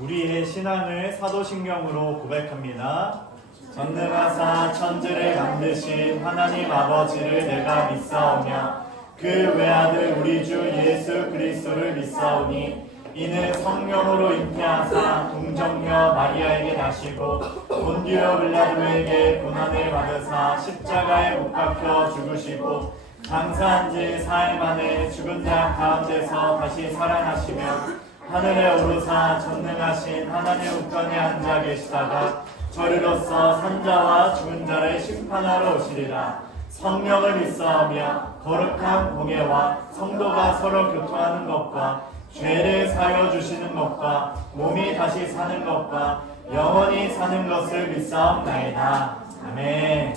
우리의 신앙을 사도신경으로 고백합니다. 전능하사 천지를 만드신 하나님 아버지를 내가 믿사오며 그 외아들 우리 주 예수 그리스도를 믿사오니 이는 성령으로 잉태하사 동정녀 마리아에게 나시고 본디오 빌라도에게 고난을 받으사 십자가에 못 박혀 죽으시고 장사한 지 4일 만에 죽은 자 가운데서 다시 살아나시며 하늘에 오르사 전능하신 하나님 우편에 앉아 계시다가 저리로서 산자와 죽은 자를 심판하러 오시리라. 성령을 믿사오며 거룩한 공예와 성도가 서로 교통하는 것과 죄를 사여 주시는 것과 몸이 다시 사는 것과 영원히 사는 것을 믿사옵나이다. 아멘.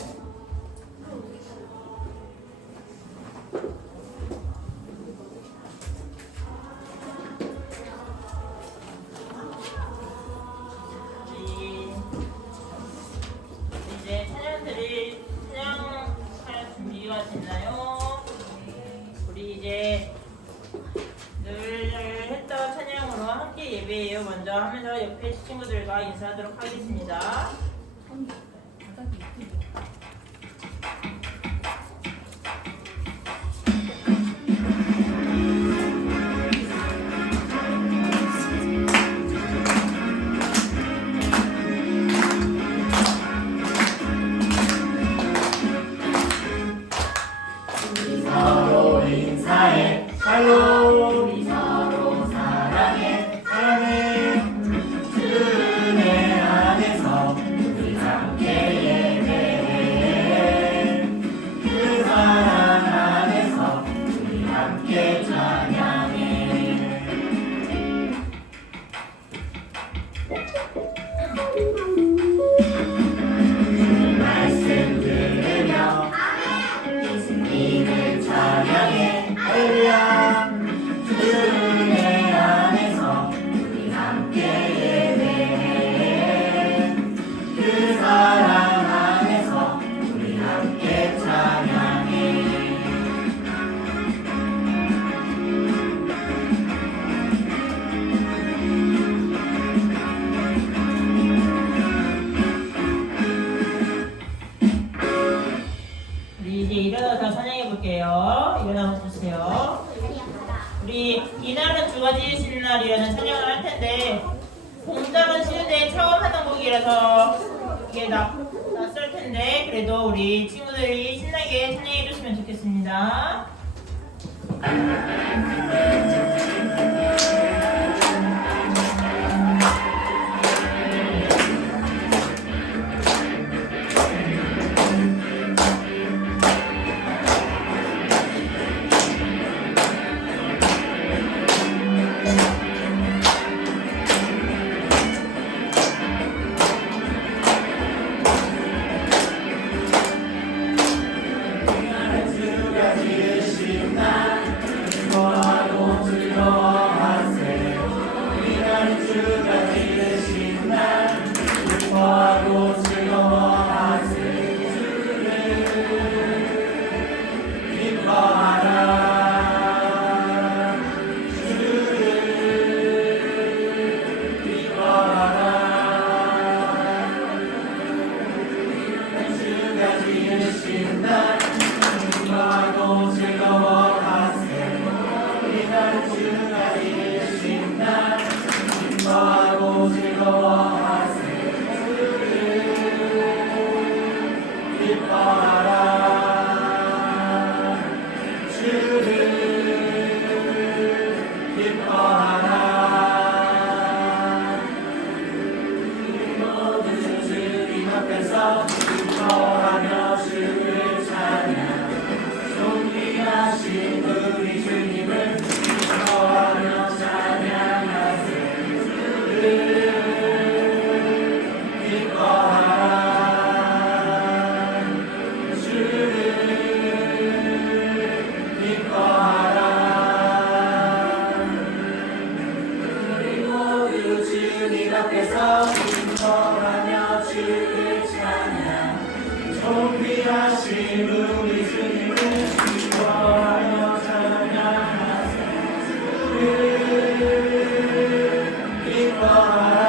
이제 찬양할 준비가 됐나요? 우리 이제 늘 했던 찬양으로 함께 예배예요. 먼저 하면서 옆에 친구들과 인사하도록 하겠습니다. 서로 인사해 샬롬 서로 사랑해 사랑해 주의 안에서 우리 함께 예배해 그 사랑 안에서 우리 함께 찬양해. 말씀 들으며 예수님을 찬양해 할렐루야. 주의 안에서 우리 함께 예배해 그 사랑 안에서 우리 함께 찬양해. 우리 이제 일어나서 찬양해 볼게요. 일어나 보세요. 우리 이날은 두 가지 쉬는 날이라는 찬양을 할 텐데 공장은 쉬는데 처음 하는 곡이라서 이게 낯설 텐데 그래도 우리 친구들이 신나게 찬양해 주시면 좋겠습니다. 주가 지으신 날 기뻐하고 즐거워하세요. 이날은 주가 지으신 날 기뻐하고 즐거워하세요. 주를 기뻐하라. 주를 기뻐하라. 주가 지으신 날 기뻐하고 즐거워하세요. 이날 주가 지으신 날 기뻐하고 즐거워하세요. 주를 기뻐하라. 주를 기뻐하라. 우리 모두 주님 앞에서 기뻐하며 주를 찬양. 존귀하신 우리 주님을 기뻐하며 찬양하세요. 주를 기뻐하라. 주를 기뻐하라. 우리 모두 주님 앞에서 기뻐하며 주를 찬양. 존귀하신 우리 주님을 기뻐하며 찬양하세요. 주를 기뻐하라.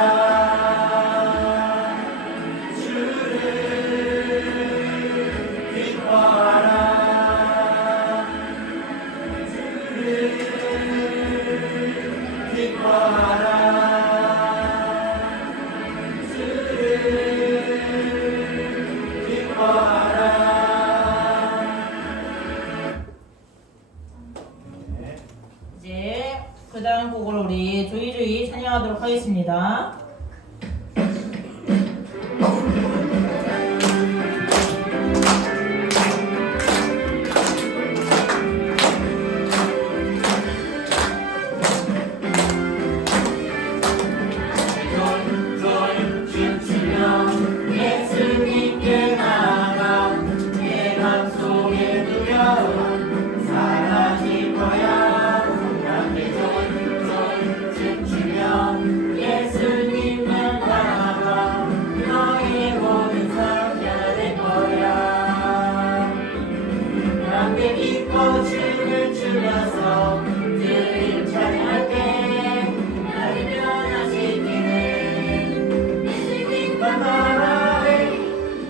찬양하도록 하겠습니다. 예수님께 나아가 내 맘속에 두려움 사라질 거야. 함께 쫄쫄 춤추며 예수님만 바라봐 너의 모든 삶 변화될 거야. 함께 기뻐 춤을 추면서 주님 찬양할게. 나를 변화시키는 예수님만 바라해.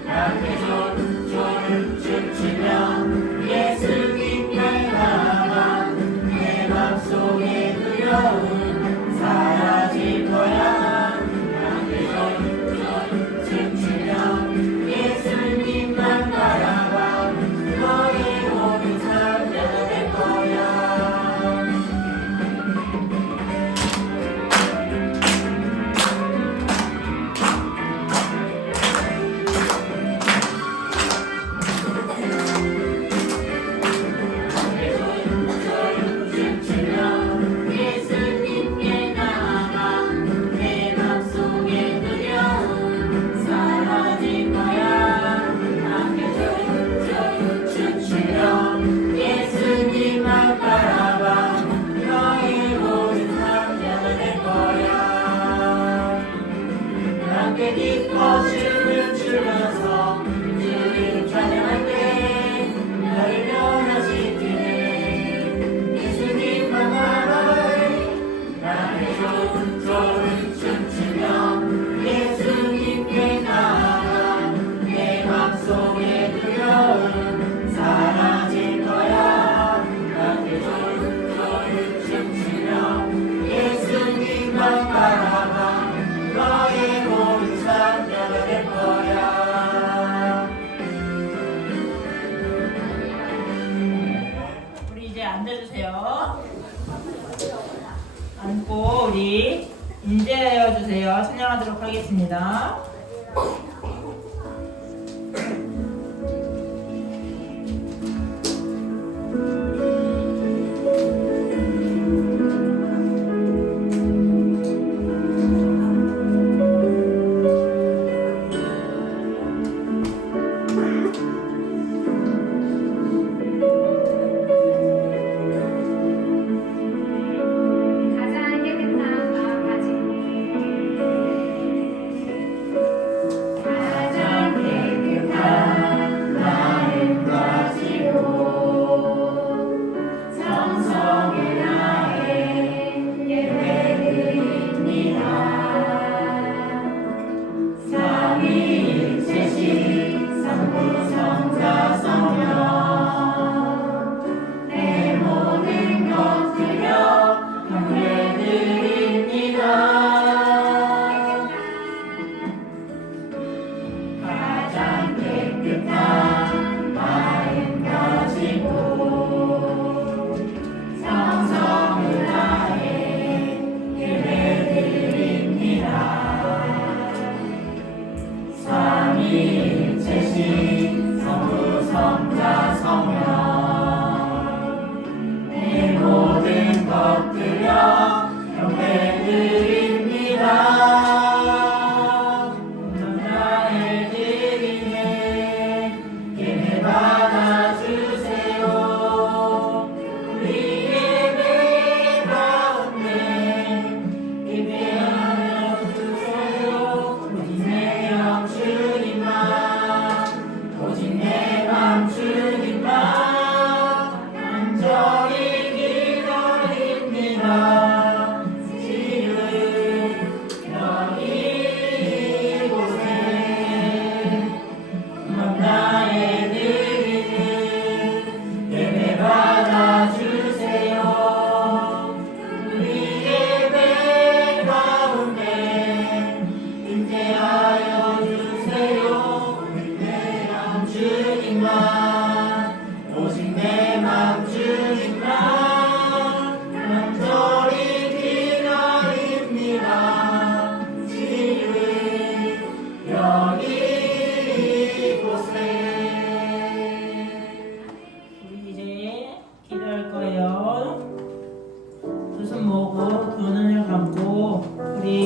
함께 쫄쫄 춤추며 예수님께 나아가 내 맘속에 두려움 사라질 거야. 함께 쫄쫄 춤추며 예수님만 바라봐 너의 모든 삶 변화될 거야. 예수님께 나아가 내 맘속에 두려움 사라질 거야. 함께 쫄쫄 춤추며 예수님만 바라봐 너의 모든 삶 변화될 거야. 함께 기뻐 춤을 추면서 주님 찬양할게. 나를 변화시키는 예수님만 바라해. 함께 쫄쫄 춤추며 예수님께 나아가 내 맘속에 두려움 사라질 거야. 함께 쫄쫄 춤추며 예수님만 바라봐 너의 모든 삶 변화될 거야. 우리 이제 앉아주세요. 앉고 우리 인재하여 주세요. 찬양하도록 하겠습니다. 가장 깨끗한 마음 가지고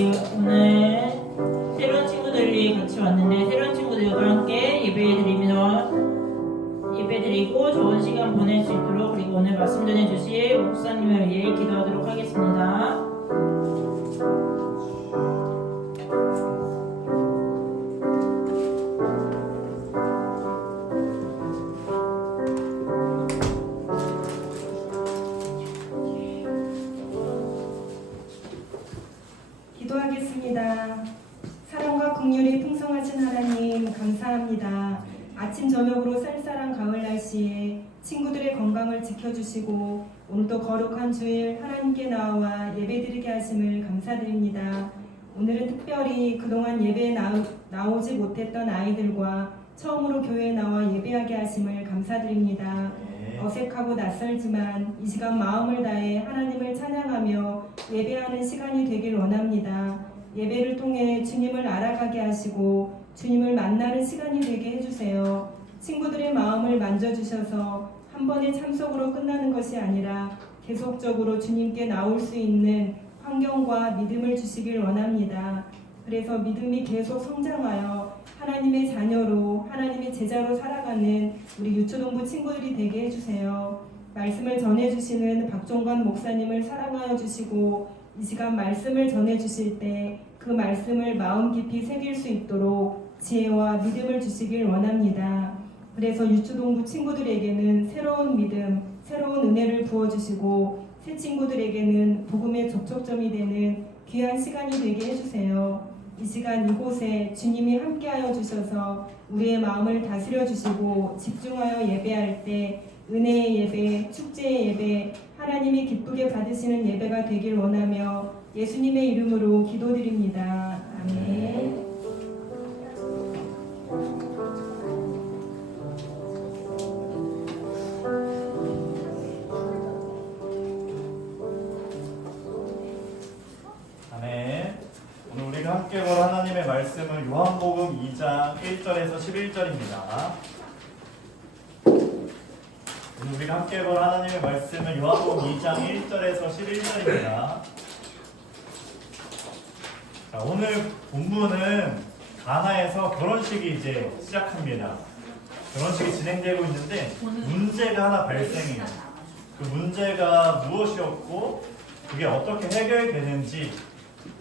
우리 오늘 새로운 친구들이 같이 왔는데 새로운 친구들과 함께 예배드리고 좋은 시간 보낼 수 있도록 그리고 오늘 말씀 전해주실 목사님을 위해 기도하도록 하겠습니다. 기도하겠습니다. 사랑과 긍휼이 풍성하신 하나님 감사합니다. 아침 저녁으로 쌀쌀한 가을 날씨에 친구들의 건강을 지켜주시고 오늘도 거룩한 주일 하나님께 나와 예배드리게 하심을 감사드립니다. 오늘은 특별히 그동안 예배에 나오지 못했던 아이들과 처음으로 교회에 나와 예배하게 하심을 감사드립니다. 어색하고 낯설지만 이 시간 마음을 다해 하나님을 찬양하며 예배하는 시간이 되길 원합니다. 예배를 통해 주님을 알아가게 하시고 주님을 만나는 시간이 되게 해주세요. 친구들의 마음을 만져주셔서 한 번의 참석으로 끝나는 것이 아니라 계속적으로 주님께 나올 수 있는 환경과 믿음을 주시길 원합니다. 그래서 믿음이 계속 성장하여 하나님의 자녀로 하나님의 제자로 살아가는 우리 유초동부 친구들이 되게 해주세요. 말씀을 전해주시는 박종관 목사님을 사랑하여 주시고 이 시간 말씀을 전해주실 때 그 말씀을 마음 깊이 새길 수 있도록 지혜와 믿음을 주시길 원합니다. 그래서 유초동부 친구들에게는 새로운 믿음, 새로운 은혜를 부어주시고 새 친구들에게는 복음의 접촉점이 되는 귀한 시간이 되게 해주세요. 이 시간 이곳에 주님이 함께하여 주셔서 우리의 마음을 다스려 주시고 집중하여 예배할 때 은혜의 예배, 축제의 예배, 하나님이 기쁘게 받으시는 예배가 되길 원하며 예수님의 이름으로 기도드립니다. 아멘. 아멘. 오늘 우리가 함께 볼 하나님의 말씀은 요한복음 2장 1절에서 11절입니다. 오늘 우리가 함께 볼 하나님의 말씀은 요한복음 2장 1절에서 11절입니다. 자, 오늘 본문은 가나에서 결혼식이 이제 시작합니다. 결혼식이 진행되고 있는데 문제가 하나 발생해요. 그 문제가 무엇이었고 그게 어떻게 해결되는지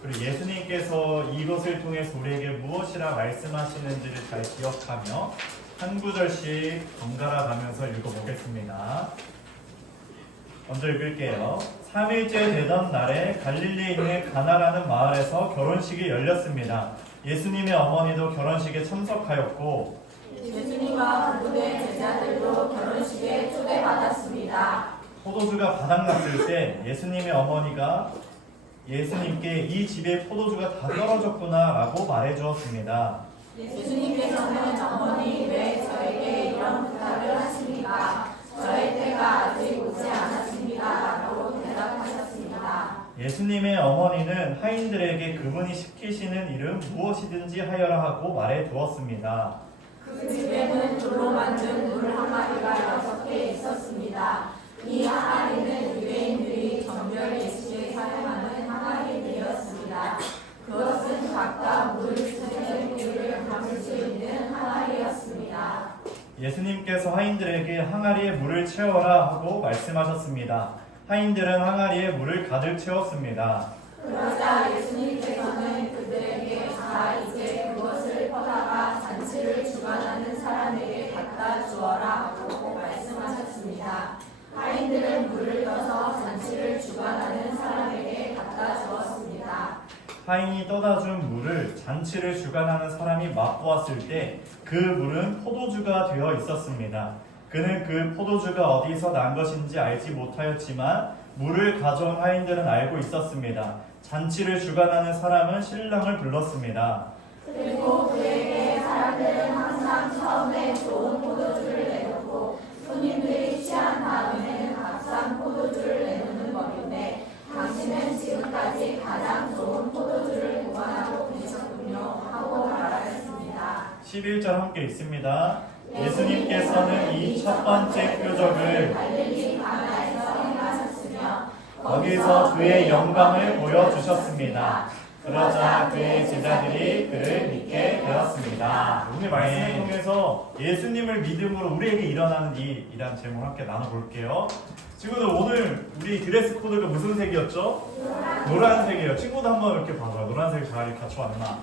그리고 예수님께서 이것을 통해서 우리에게 무엇이라 말씀하시는지를 잘 기억하며 한 구절씩 번갈아 가면서 읽어보겠습니다. 먼저 읽을게요. 3일째 되던 날에 갈릴리에 있는 가나라는 마을에서 결혼식이 열렸습니다. 예수님의 어머니도 결혼식에 참석하였고 예수님과 그분의 제자들도 결혼식에 초대받았습니다. 포도주가 바닥났을 때 예수님의 어머니가 예수님께 이 집에 포도주가 다 떨어졌구나 라고 말해주었습니다. 예수님께서는 어머니 왜 저에게 이런 부탁을 하십니까? 저의 때가 아직 오지 않았습니다. 라고 대답하셨습니다. 예수님의 어머니는 하인들에게 그분이 시키시는 일은 무엇이든지 하여라 하고 말해두었습니다. 그 집에는 돌로 만든 물 항아리가 6개 있었습니다. 이 항아리는 유대인들이 정결 예식에 사용하는 항아리들이었습니다. 그것은 각각 물 수준의 물을 담을 수 있는 항아리였습니다. 예수님께서 하인들에게 항아리에 물을 채워라 하고 말씀하셨습니다. 하인들은 항아리에 물을 가득 채웠습니다. 그러자 예수님께서는 그들에게 자 이제 그것을 퍼다가 잔치를 주관하는 사람에게 갖다 주어라 하고 말씀하셨습니다. 하인들은 물을 떠서 잔치를 주관하는 사람에게 갖다 주었습니다. 하인이 떠다 준 물을 잔치를 주관하는 사람이 맛보았을 때 그 물은 포도주가 되어 있었습니다. 그는 그 포도주가 어디서 난 것인지 알지 못하였지만 물을 가져온 하인들은 알고 있었습니다. 잔치를 주관하는 사람은 신랑을 불렀습니다. 그리고 그에게 사람들은 항상 처음에 좋은 포도주를 내놓고 손님들이 취한 다음에는 값싼 포도주를 내놓는 법인데 당신은 지금까지 가장 좋은 포도주를 보관하고 계셨군요 하고 말하였습니다. 11절 함께 읽습니다. 예수님께서는 이 첫 번째 표적을 갈릴리 가나에서 행하셨으며 거기서 그의 영광을 보여주셨습니다. 그러자 그의 제자들이 그를 믿게 되었습니다. 오늘 말씀을 통해서 예수님을 믿음으로 우리에게 일어나는 일이라는 제목을 함께 나눠볼게요. 친구들 오늘 우리 드레스 코드가 무슨 색이었죠? 노란색이에요. 친구도 한번 이렇게 봐봐요. 노란색 잘 갖춰왔나?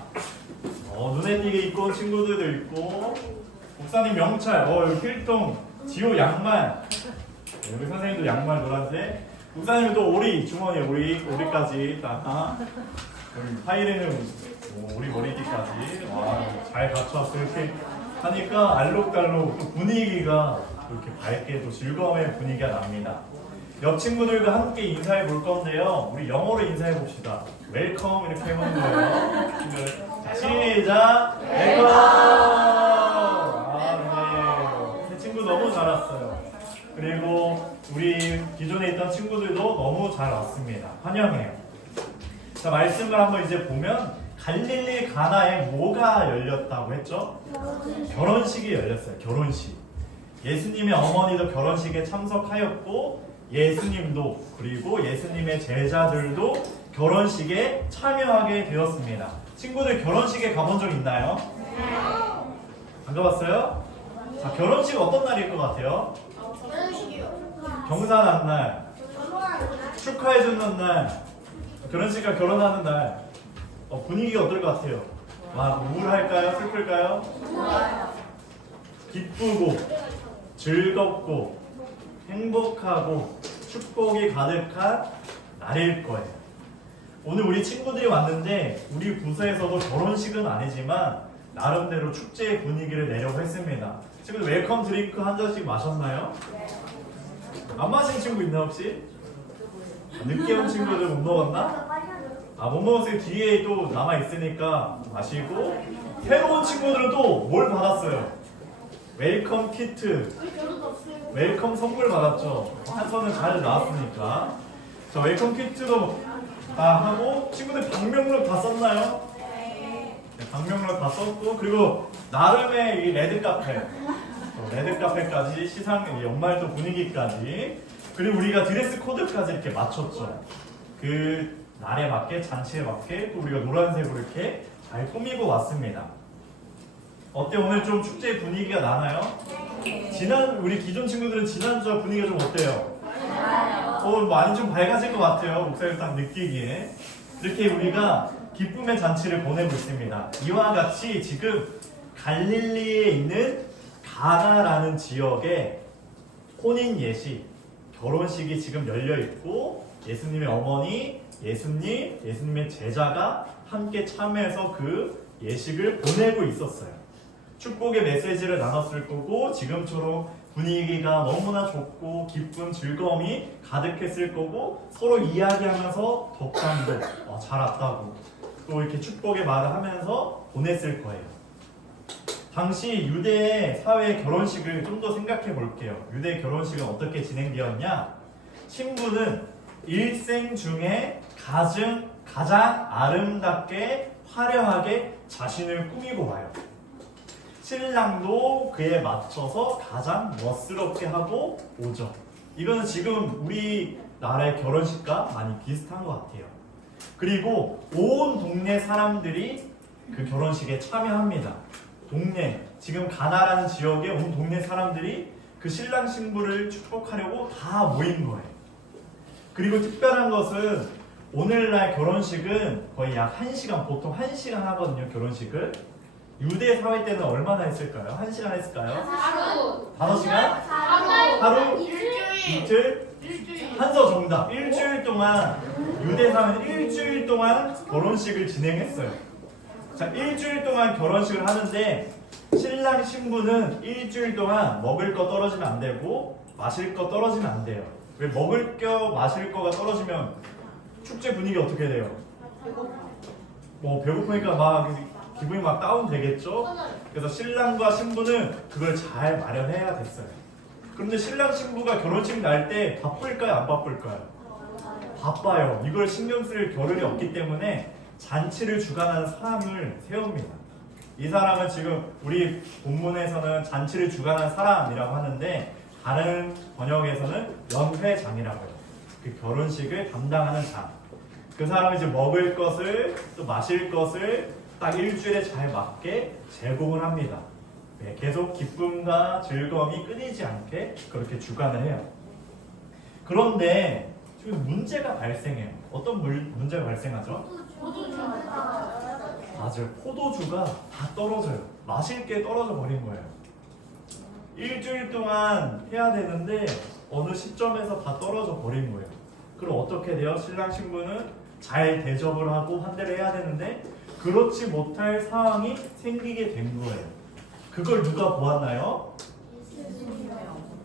눈에 띄게 입고 온 친구들도 있고 목사님 명찰, 여기 필통, 지호 양말, 여기 선생님도 양말 노란색, 목사님은 또 오리 주머니에 오리까지 딱, 여기 파이레는 오리 머리띠까지 잘 갖춰왔어요. 이렇게 하니까 알록달록 또 분위기가 이렇게 밝게 또 즐거움의 분위기가 납니다. 옆 친구들과 함께 인사해 볼 건데요. 우리 영어로 인사해 봅시다. 웰컴 이렇게 해보는 거예요. 자, 시작! 웰컴! 네. 제 친구 너무 잘 왔어요. 그리고 우리 기존에 있던 친구들도 너무 잘 왔습니다. 환영해요. 자, 말씀을 한번 이제 보면 갈릴리 가나에 뭐가 열렸다고 했죠? 결혼식이 열렸어요. 결혼식. 예수님의 어머니도 결혼식에 참석하였고 예수님도 그리고 예수님의 제자들도 결혼식에 참여하게 되었습니다. 친구들 결혼식에 가본 적 있나요? 네. 안 가봤어요? 자, 결혼식 어떤 날일 것 같아요? 경사난 날, 축하해주는 날, 결혼식과 결혼하는 날. 분위기가 어떨 것 같아요? 우울할까요? 슬플까요? 기쁘고 즐겁고 행복하고 축복이 가득한 날일 거예요. 오늘 우리 친구들이 왔는데 우리 부서에서도 결혼식은 아니지만 나름대로 축제의 분위기를 내려고 했습니다. 친구들 웰컴 드링크 한 잔씩 마셨나요? 안 마신 친구 있나 혹시? 늦게 온 친구들 못 먹었나? 못 먹었어요. 뒤에 또 남아있으니까 마시고 새로운 친구들은 또 뭘 받았어요? 웰컴 키트, 웰컴 선물 받았죠. 한 손은 잘 나왔으니까. 자, 웰컴 키트도 다 하고 친구들 방명록 다 썼나요? 네, 방명록 다 썼고 그리고 나름의 이 레드 카페까지 시상 연말도 분위기까지 그리고 우리가 드레스 코드까지 이렇게 맞췄죠. 그 날에 맞게 잔치에 맞게 또 우리가 노란색으로 이렇게 잘 꾸미고 왔습니다. 어때 오늘 좀 축제 분위기가 나나요? 우리 기존 친구들은 지난주와 분위기가 좀 어때요? 많이 좀 밝아질 것 같아요. 목사님 딱 느끼기에 이렇게 우리가 기쁨의 잔치를 보내고 있습니다. 이와 같이 지금 갈릴리에 있는 가나라는 지역에 혼인 예식, 결혼식이 지금 열려 있고 예수님의 어머니, 예수님의 제자가 함께 참여해서 그 예식을 보내고 있었어요. 축복의 메시지를 나눴을 거고 지금처럼 분위기가 너무나 좋고 기쁨, 즐거움이 가득했을 거고 서로 이야기하면서 덕담도 잘 왔다고 또 이렇게 축복의 말을 하면서 보냈을 거예요. 당시 유대 사회의 결혼식을 좀 더 생각해 볼게요. 유대 결혼식은 어떻게 진행되었냐? 신부는 일생 중에 가장 아름답게 화려하게 자신을 꾸미고 와요. 신랑도 그에 맞춰서 가장 멋스럽게 하고 오죠. 이거는 지금 우리나라의 결혼식과 많이 비슷한 것 같아요. 그리고 온 동네 사람들이 그 결혼식에 참여합니다. 지금 가나라는 지역에 온 동네 사람들이 그 신랑 신부를 축복하려고 다 모인 거예요. 그리고 특별한 것은 오늘날 결혼식은 거의 약 1시간, 보통 1시간 하거든요, 결혼식을. 유대 사회 때는 얼마나 했을까요? 1시간 했을까요? 하루. 5시간? 하루? 이틀? 한서 정답. 일주일 동안, 유대 사회는 일주일 동안 결혼식을 진행했어요. 자, 일주일 동안 결혼식을 하는데 신랑 신부는 일주일 동안 먹을 거 떨어지면 안 되고 마실 거 떨어지면 안 돼요. 왜 먹을 거 마실 거가 떨어지면 축제 분위기 어떻게 돼요? 배고프니까 막 기분이 막 다운 되겠죠? 그래서 신랑과 신부는 그걸 잘 마련해야 됐어요. 그런데 신랑 신부가 결혼식 날 때 바쁠까요? 안 바쁠까요? 바빠요. 이걸 신경 쓸 겨를이 없기 때문에 잔치를 주관하는 사람을 세웁니다. 이 사람은 지금 우리 본문에서는 잔치를 주관하는 사람이라고 하는데 다른 번역에서는 연회장이라고 해요. 그 결혼식을 담당하는 장. 그 사람이 이제 먹을 것을 또 마실 것을 딱 일주일에 잘 맞게 제공을 합니다. 네, 계속 기쁨과 즐거움이 끊이지 않게 그렇게 주관을 해요. 그런데 지금 문제가 발생해요. 어떤 문제가 발생하죠? 맞아요. 포도주가 다 떨어져요. 마실 게 떨어져 버린 거예요. 일주일 동안 해야 되는데 어느 시점에서 다 떨어져 버린 거예요. 그럼 어떻게 돼요? 신랑 신부는 잘 대접을 하고 환대를 해야 되는데 그렇지 못할 상황이 생기게 된 거예요. 그걸 누가 보았나요?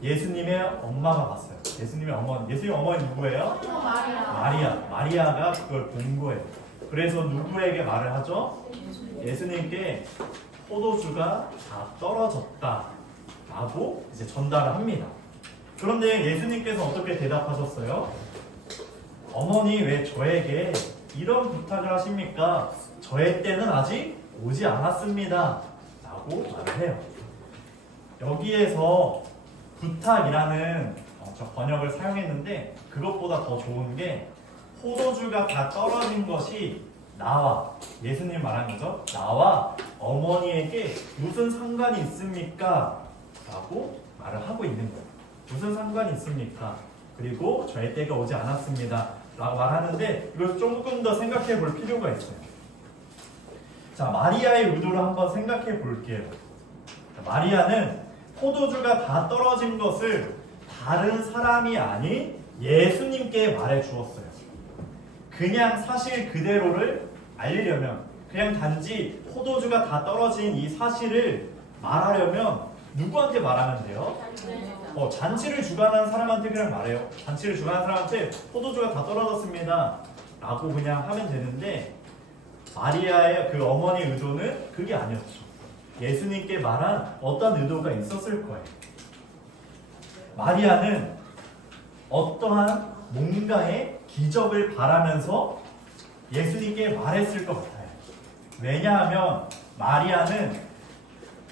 예수님의 엄마가 봤어요. 예수님의 어머니 누구예요? 마리아가 그걸 본 거예요. 그래서 누구에게 말을 하죠? 예수님께 포도주가 다 떨어졌다 라고 이제 전달을 합니다. 그런데 예수님께서 어떻게 대답하셨어요? 어머니 왜 저에게 이런 부탁을 하십니까? 저의 때는 아직 오지 않았습니다 라고 말을 해요. 여기에서 부탁이라는 저 번역을 사용했는데 그것보다 더 좋은 게 포도주가 다 떨어진 것이 나와 예수님 말한 거죠. 나와 어머니에게 무슨 상관이 있습니까? 라고 말을 하고 있는 거예요. 무슨 상관이 있습니까? 그리고 저의 때가 오지 않았습니다 라고 말하는데 이걸 조금 더 생각해 볼 필요가 있어요. 자, 마리아의 의도를 한번 생각해 볼게요. 마리아는 포도주가 다 떨어진 것을 다른 사람이 아닌 예수님께 말해 주었어요. 그냥 사실 그대로를 알리려면, 그냥 단지 포도주가 다 떨어진 이 사실을 말하려면 누구한테 말하면 돼요? 잔치를 주관하는 사람한테 그냥 말해요. 잔치를 주관하는 사람한테 포도주가 다 떨어졌습니다 라고 그냥 하면 되는데 마리아의 그 어머니 의도는 그게 아니었죠. 예수님께 말한 어떤 의도가 있었을 거예요. 마리아는 어떠한 뭔가의 기적을 바라면서 예수님께 말했을 것 같아요. 왜냐하면 마리아는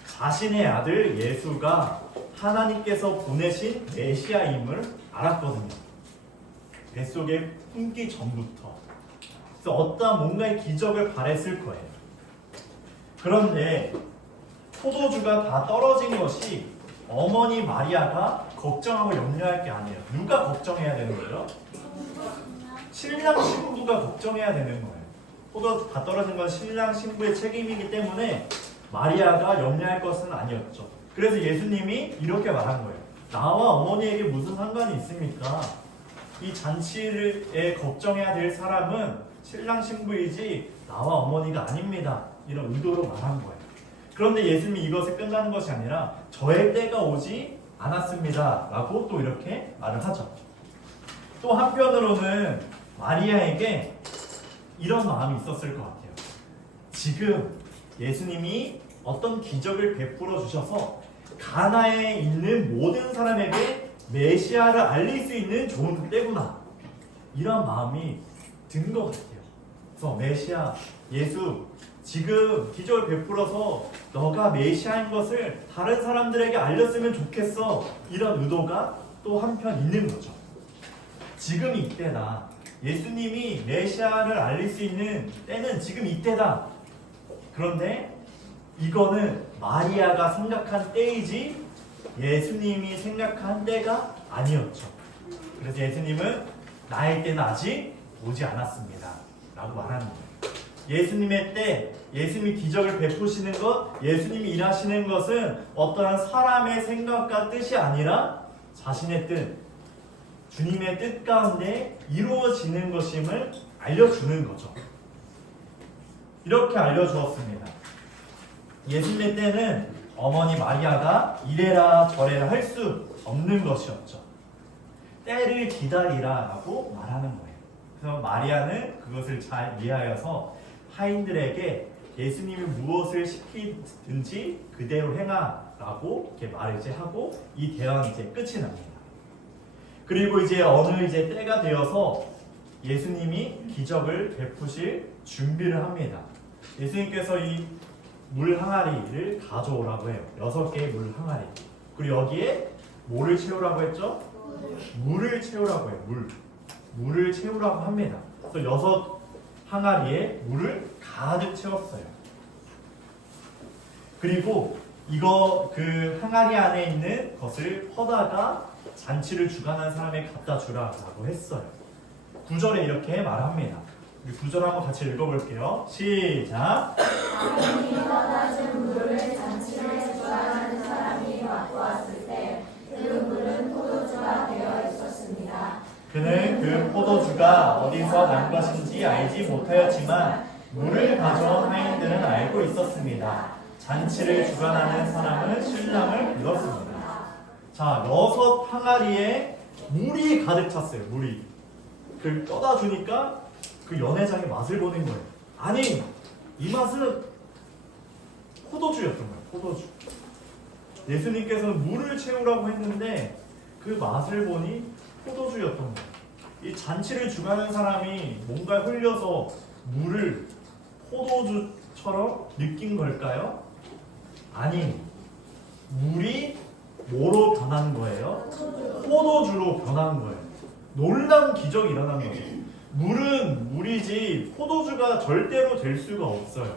자신의 아들 예수가 하나님께서 보내신 메시아임을 알았거든요. 뱃속에 품기 전부터. 그래서 어떠한 뭔가의 기적을 바랬을 거예요. 그런데 포도주가 다 떨어진 것이 어머니 마리아가 걱정하고 염려할 게 아니에요. 누가 걱정해야 되는 거예요? 신랑 신부가 걱정해야 되는 거예요. 포도 다 떨어진 건 신랑 신부의 책임이기 때문에 마리아가 염려할 것은 아니었죠. 그래서 예수님이 이렇게 말한 거예요. 나와 어머니에게 무슨 상관이 있습니까? 이 잔치에 걱정해야 될 사람은 신랑 신부이지 나와 어머니가 아닙니다. 이런 의도로 말한 거예요. 그런데 예수님이 이것에 끝나는 것이 아니라 저의 때가 오지 않았습니다 라고 또 이렇게 말을 하죠. 또 한편으로는 마리아에게 이런 마음이 있었을 것 같아요. 지금 예수님이 어떤 기적을 베풀어 주셔서 가나에 있는 모든 사람에게 메시아를 알릴 수 있는 좋은 때구나, 이런 마음이 든 것 같아요. 그래서 메시아 예수, 지금 기적을 베풀어서 너가 메시아인 것을 다른 사람들에게 알렸으면 좋겠어, 이런 의도가 또 한편 있는 거죠. 지금 이때다. 예수님이 메시아를 알릴 수 있는 때는 지금 이때다. 그런데 이거는 마리아가 생각한 때이지 예수님이 생각한 때가 아니었죠. 그래서 예수님은 나의 때는 아직 오지 않았습니다 라고 말하는 거예요. 예수님의 때, 예수님이 기적을 베푸시는 것, 예수님이 일하시는 것은 어떠한 사람의 생각과 뜻이 아니라 자신의 뜻, 주님의 뜻 가운데 이루어지는 것임을 알려주는 거죠. 이렇게 알려주었습니다. 예수님의 때는 어머니 마리아가 이래라 저래라 할 수 없는 것이었죠. 때를 기다리라 라고 말하는 거예요. 그래서 마리아는 그것을 잘 이해하여서 하인들에게 예수님이 무엇을 시키든지 그대로 행하 라고 이렇게 말을 이제 하고 이 대화는 이제 끝이 납니다. 그리고 이제 어느 이제 때가 되어서 예수님이 기적을 베푸실 준비를 합니다. 예수님께서 이 물 항아리를 가져오라고 해요. 6개의 물 항아리. 그리고 여기에 뭐를 채우라고 했죠? 물을 채우라고 해요. 물을 채우라고 합니다. 그래서 6 항아리에 물을 가득 채웠어요. 그리고 이거 그 항아리 안에 있는 것을 퍼다가 잔치를 주관한 사람에게 갖다 주라라고 했어요. 9절에 이렇게 말합니다. 우리 9절 한번 같이 읽어볼게요. 시작. 이 떠다준 물을 잔치를 주관하는 사람이 맛보았을 때 그 물은 포도주가 되어 있었습니다. 그는 그 포도주가 어디서 난 것인지 알지 못하였지만 물을 가져온 하인들은 알고 있었습니다. 잔치를 주관하는 사람은 신랑을 불렀습니다. 자, 6 항아리에 물이 가득 찼어요. 물이. 그걸 떠다 주니까 그 연회장의 맛을 보는 거예요. 아니, 이 맛은 포도주였던 거예요. 포도주. 예수님께서는 물을 채우라고 했는데 그 맛을 보니 포도주였던 거예요. 이 잔치를 주관하는 사람이 뭔가 흘려서 물을 포도주처럼 느낀 걸까요? 아니, 물이 뭐로 변한 거예요? 포도주로 변한 거예요. 놀라운 기적이 일어난 거예요. 물은 물이지 포도주가 절대로 될 수가 없어요.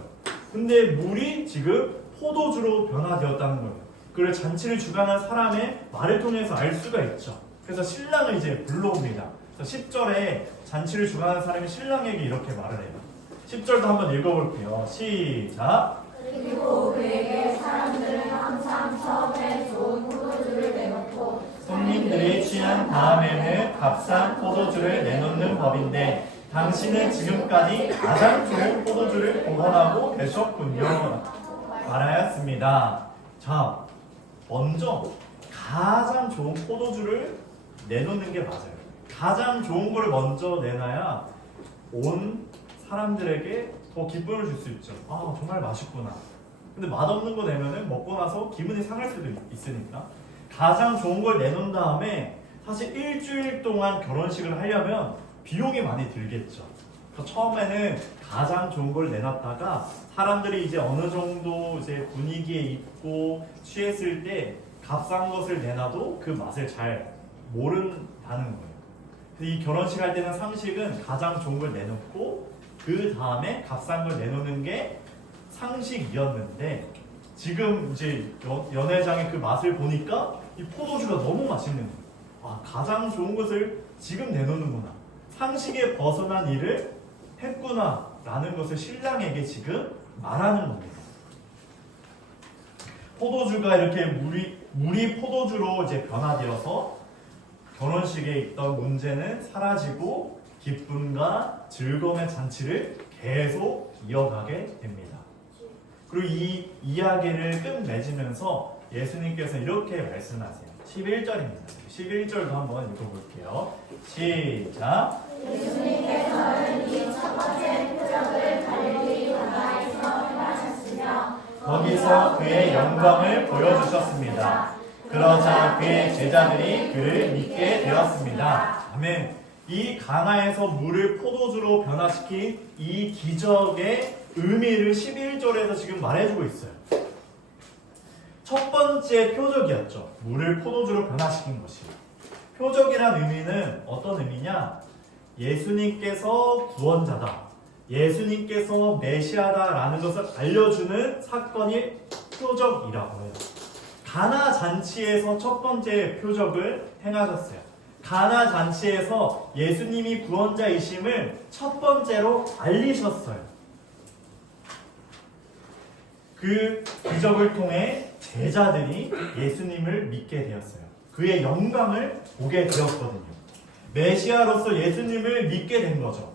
근데 물이 지금 포도주로 변화되었다는 거예요. 그걸 잔치를 주관한 사람의 말을 통해서 알 수가 있죠. 그래서 신랑을 이제 불러옵니다. 그래서 10절에 잔치를 주관하는 사람이 신랑에게 이렇게 말을 해요. 10절도 한번 읽어볼게요. 시작. 그리고 그에게 사람들은 항상 처음에 좋은 포도주를 내놓고 손님들이 취한 다음에는 값싼 포도주를 내놓는 법인데 당신은 지금까지 가장 좋은 포도주를 보관하고 계셨군요. 말하였습니다. 자, 먼저 가장 좋은 포도주를 내놓는 게 맞아요. 가장 좋은 걸 먼저 내놔야 온 사람들에게 더 기쁨을 줄 수 있죠. 아, 정말 맛있구나. 근데 맛없는 거 내면은 먹고 나서 기분이 상할 수도 있으니까 가장 좋은 걸 내놓은 다음에 사실 일주일 동안 결혼식을 하려면 비용이 많이 들겠죠. 그래서 처음에는 가장 좋은 걸 내놨다가 사람들이 이제 어느 정도 이제 분위기에 있고 취했을 때 값싼 것을 내놔도 그 맛을 잘 모른다는 거예요. 그래서 이 결혼식 할 때는 상식은 가장 좋은 걸 내놓고 그 다음에 값싼 걸 내놓는 게 상식이었는데 지금 이제 연회장의 그 맛을 보니까 이 포도주가 너무 맛있는 거예요. 아, 가장 좋은 것을 지금 내놓는구나. 상식에 벗어난 일을 했구나 라는 것을 신랑에게 지금 말하는 겁니다. 포도주가 이렇게 물이 포도주로 이제 변화되어서 결혼식에 있던 문제는 사라지고 기쁨과 즐거움의 잔치를 계속 이어가게 됩니다. 그리고 이 이야기를 끝맺으면서 예수님께서 이렇게 말씀하세요. 11절입니다. 11절도 한번 읽어볼게요. 시작. 예수님께서는 이 첫 번째 표적을 갈릴리 가나에서 행하셨으며 거기서 그의 영광을 보여주셨습니다. 그러자 그의 제자들이 그를 믿게 되었습니다. 아멘. 이 가나에서 물을 포도주로 변화시킨 이 기적의 의미를 11절에서 지금 말해주고 있어요. 첫 번째 표적이었죠. 물을 포도주로 변화시킨 것이. 표적이란 의미는 어떤 의미냐? 예수님께서 구원자다. 예수님께서 메시아다라는 것을 알려주는 사건이 표적이라고 해요. 가나 잔치에서 첫 번째 표적을 행하셨어요. 가나 잔치에서 예수님이 구원자이심을 첫 번째로 알리셨어요. 그 기적을 통해 제자들이 예수님을 믿게 되었어요. 그의 영광을 보게 되었거든요. 메시아로서 예수님을 믿게 된 거죠.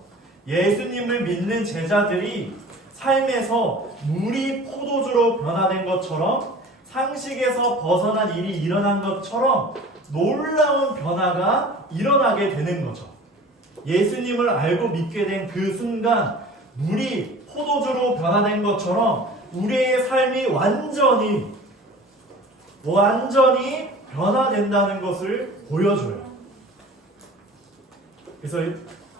예수님을 믿는 제자들이 삶에서 물이 포도주로 변화된 것처럼 상식에서 벗어난 일이 일어난 것처럼 놀라운 변화가 일어나게 되는 거죠. 예수님을 알고 믿게 된 그 순간 물이 포도주로 변화된 것처럼 우리의 삶이 완전히 변화된다는 것을 보여줘요. 그래서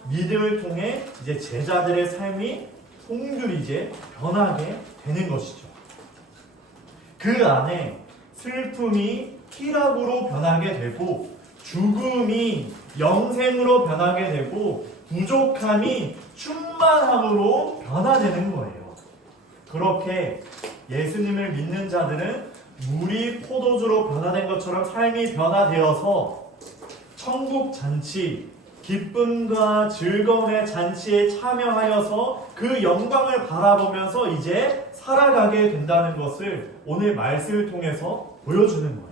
믿음을 통해 이제 제자들의 삶이 송두리 이제 변하게 되는 것이죠. 그 안에 슬픔이 희락으로 변하게 되고 죽음이 영생으로 변하게 되고 부족함이 충만함으로 변화되는 거예요. 그렇게 예수님을 믿는 자들은 물이 포도주로 변화된 것처럼 삶이 변화되어서 천국 잔치, 기쁨과 즐거움의 잔치에 참여하여서 그 영광을 바라보면서 이제 살아가게 된다는 것을 오늘 말씀을 통해서 보여주는 거예요.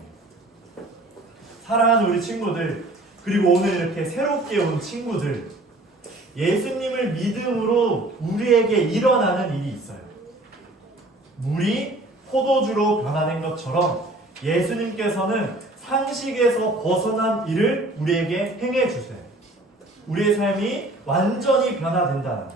사랑하는 우리 친구들, 그리고 오늘 이렇게 새롭게 온 친구들, 예수님을 믿음으로 우리에게 일어나는 일이 있어요. 물이 포도주로 변화된 것처럼 예수님께서는 상식에서 벗어난 일을 우리에게 행해 주세요. 우리의 삶이 완전히 변화된다는 거예요.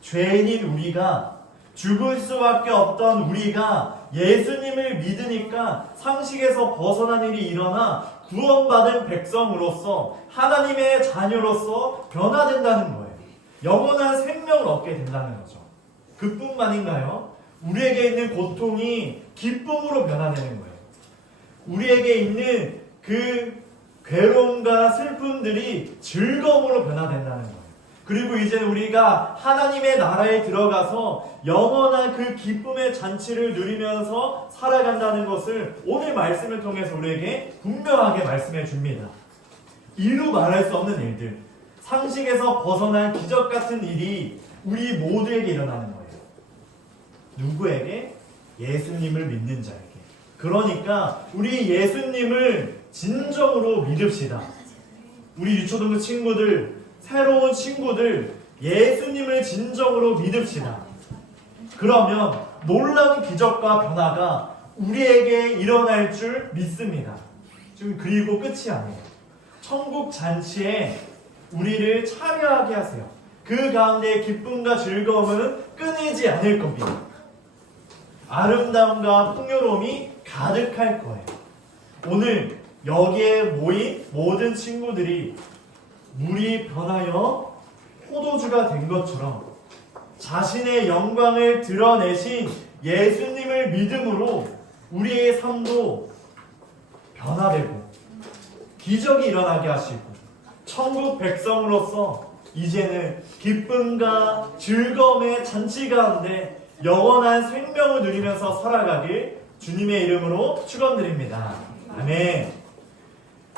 죄인인 우리가, 죽을 수밖에 없던 우리가 예수님을 믿으니까 상식에서 벗어난 일이 일어나 구원받은 백성으로서 하나님의 자녀로서 변화된다는 거예요. 영원한 생명을 얻게 된다는 거죠. 그뿐만인가요? 우리에게 있는 고통이 기쁨으로 변화되는 거예요. 우리에게 있는 그 괴로움과 슬픔들이 즐거움으로 변화된다는 거예요. 그리고 이제 우리가 하나님의 나라에 들어가서 영원한 그 기쁨의 잔치를 누리면서 살아간다는 것을 오늘 말씀을 통해서 우리에게 분명하게 말씀해 줍니다. 이루 말할 수 없는 일들, 상식에서 벗어난 기적 같은 일이 우리 모두에게 일어나는 거예요. 누구에게? 예수님을 믿는 자에게. 그러니까 우리 예수님을 진정으로 믿읍시다. 우리 유초등부 친구들, 새로운 친구들, 예수님을 진정으로 믿읍시다. 그러면 놀라운 기적과 변화가 우리에게 일어날 줄 믿습니다. 지금 그리고 끝이 아니에요. 천국 잔치에 우리를 참여하게 하세요. 그 가운데 기쁨과 즐거움은 끊이지 않을 겁니다. 아름다움과 풍요로움이 가득할 거예요. 오늘 여기에 모인 모든 친구들이 물이 변하여 포도주가 된 것처럼 자신의 영광을 드러내신 예수님을 믿음으로 우리의 삶도 변화되고 기적이 일어나게 하시고 천국 백성으로서 이제는 기쁨과 즐거움의 잔치 가운데 영원한 생명을 누리면서 살아가길 주님의 이름으로 축원드립니다. 아멘.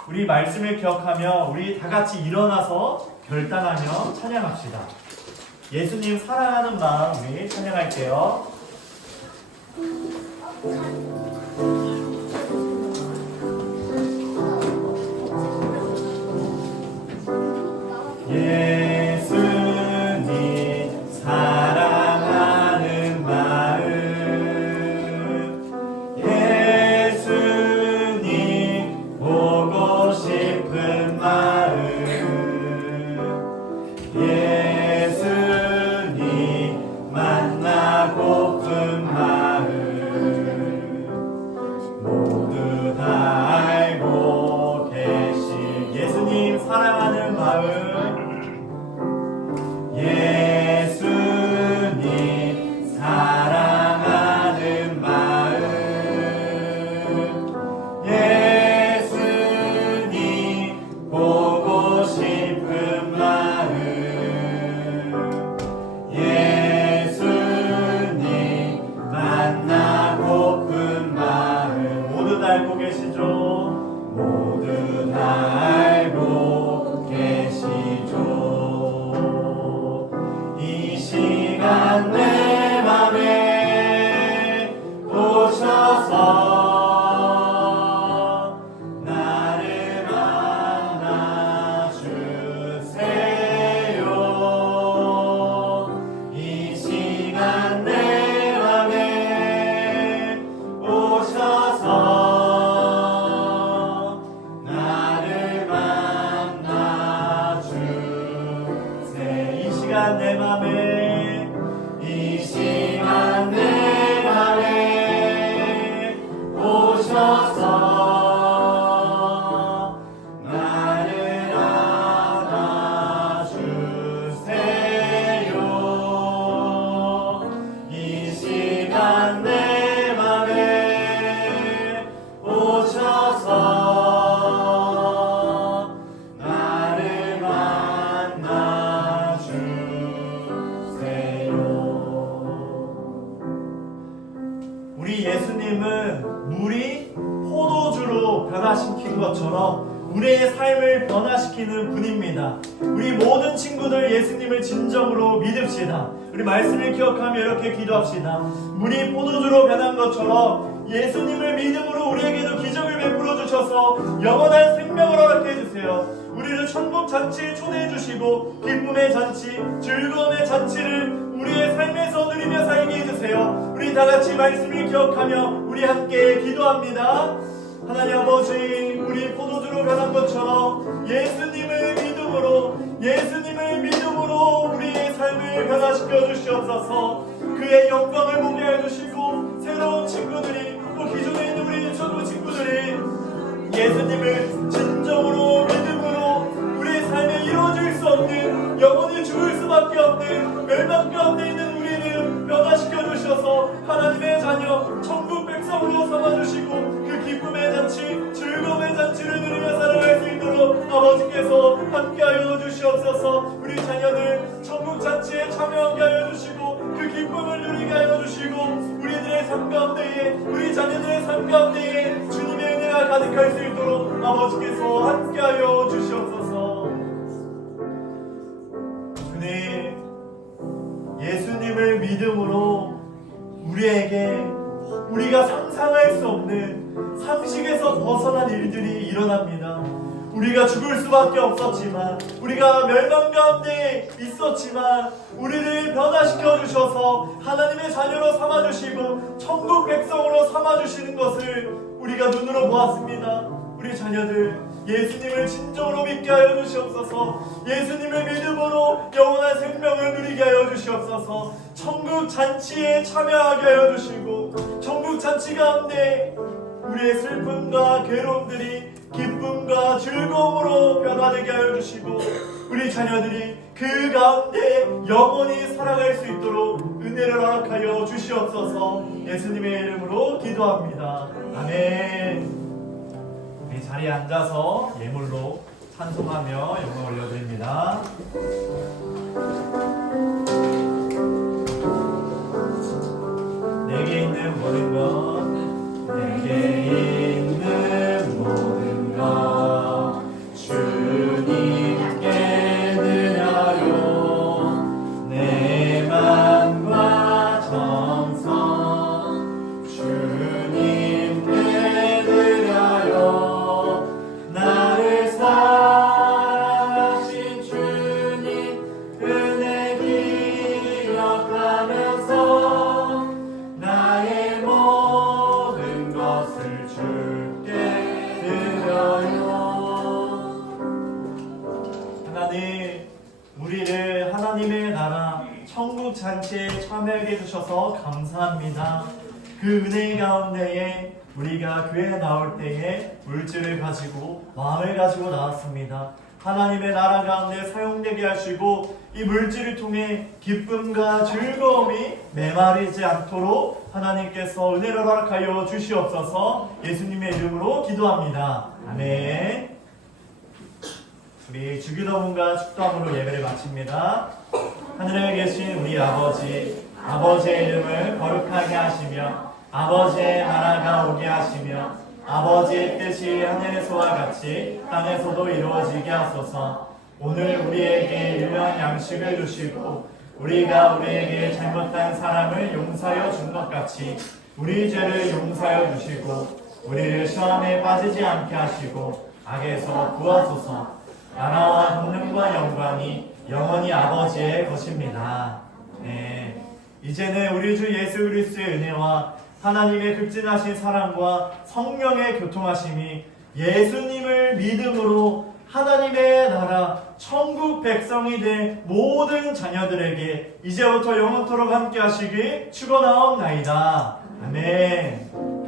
우리 말씀을 기억하며 우리 다 같이 일어나서 결단하며 찬양합시다. 예수님 사랑하는 마음 우리 찬양할게요. 예수님 사랑하는 마음, 예수님 보고 싶은 마음, 예수님 만나고픈 마음, 우리 예수님은 물이 포도주로 변화시킨 것처럼 우리의 삶을 변화시키는 분입니다. 우리 모든 친구들 예수님을 진정으로 믿읍시다. 우리 말씀을 기억하며 이렇게 기도합시다. 물이 포도주로 변한 것처럼 예수님을 믿음으로 우리에게도 기적을 베풀어 주셔서 영원한 생명을 허락해 주세요. 우리를 천국 잔치에 초대해 주시고 기쁨의 잔치, 즐거움의 잔치를 우리의 삶에서 누리며 살게 해주세요. 우리 다 같이 말씀을 기억하며 우리 함께 기도합니다. 하나님 아버지, 우리 포도주로 변한 것처럼 예수님을 믿음으로 우리의 삶을 변화시켜 주시옵소서. 그의 영광을 보게 해주시고 새로운 친구들이, 또 기존에 있는 우리 초등 친구들이 예수님을 진정으로 믿음으로 우리의 삶에 이루어질 수 없는, 영원히 죽을 수밖에 없는 멸망 가운데 있는 우리를 변화시켜 주셔서 하나님의 자녀, 천국 백성으로 삼아주시고 그 기쁨의 잔치, 즐거움의 잔치를 누리며 살아갈 수 있도록 아버지께서 함께하여 주시옵소서. 우리 자녀들 천국 잔치에 참여하게 하여 주시고 그 기쁨을 누리게 하여 주시고 우리들의 삶 가운데에, 우리 자녀들의 삶 가운데에 주님의 은혜가 가득할 수 있도록 아버지께서 함께하여 주시옵소서. 주님, 예수님을 믿음으로 우리가 상상할 수 없는 상식에서 벗어난 일들이 일어납니다. 우리가 죽을 수밖에 없었지만, 우리가 멸망 가운데 있었지만 우리를 변화시켜 주셔서 하나님의 자녀로 삼아주시고 천국 백성으로 삼아주시는 것을 우리가 눈으로 보았습니다. 우리 자녀들 예수님을 진정으로 믿게 하여 주시옵소서. 예수님을 믿음으로 영원한 생명을 누리게 하여 주시옵소서. 천국 잔치에 참여하게 하여 주시고 천국 잔치 가운데 우리의 슬픔과 괴로움들이 기쁨과 즐거움으로 변화되게 하여 주시고 우리 자녀들이 그 가운데 영원히 살아갈 수 있도록 은혜를 허락하여 주시옵소서. 예수님의 이름으로 기도합니다. 아멘. 우리 자리에 앉아서 예물로 찬송하며 영광을 올려드립니다. 내게 있는 모든 것, 내게 있는 모든 것 주님께 드려요. 내 맘과 정성 주님께 드려요. 나를 사신 주님 은혜 기억하면서 나의 모든 것을 주께 드려요. 하나님, 우리를 하나님의 나라 천국 잔치에 참여하게 해주셔서 감사합니다. 그 은혜 가운데에 우리가 교회에 나올 때에 물질을 가지고, 마음을 가지고 나왔습니다. 하나님의 나라 가운데 사용되게 하시고 이 물질을 통해 기쁨과 즐거움이 메마르지 않도록 하나님께서 은혜를 허락하여 주시옵소서. 예수님의 이름으로 기도합니다. 아멘. 우리 주기도문과 축도함으로 예배를 마칩니다. 하늘에 계신 우리 아버지, 아버지의 이름을 거룩하게 하시며 아버지의 나라가 오게 하시며 아버지의 뜻이 하늘에서와 같이 땅에서도 이루어지게 하소서. 오늘 우리에게 일용할 양식을 주시고 우리가 우리에게 잘못한 사람을 용서하여 준 것 같이 우리 죄를 용서하여 주시고 우리를 시험에 빠지지 않게 하시고 악에서 구하소서. 나라와 권능과 영광이 영원히 아버지의 것입니다. 네. 이제는 우리 주 예수 그리스도의 은혜와 하나님의 극진하신 사랑과 성령의 교통하심이 예수님을 믿음으로 하나님의 나라 천국 백성이 된 모든 자녀들에게 이제부터 영원토록 함께 하시길 축원하옵나이다. 아멘.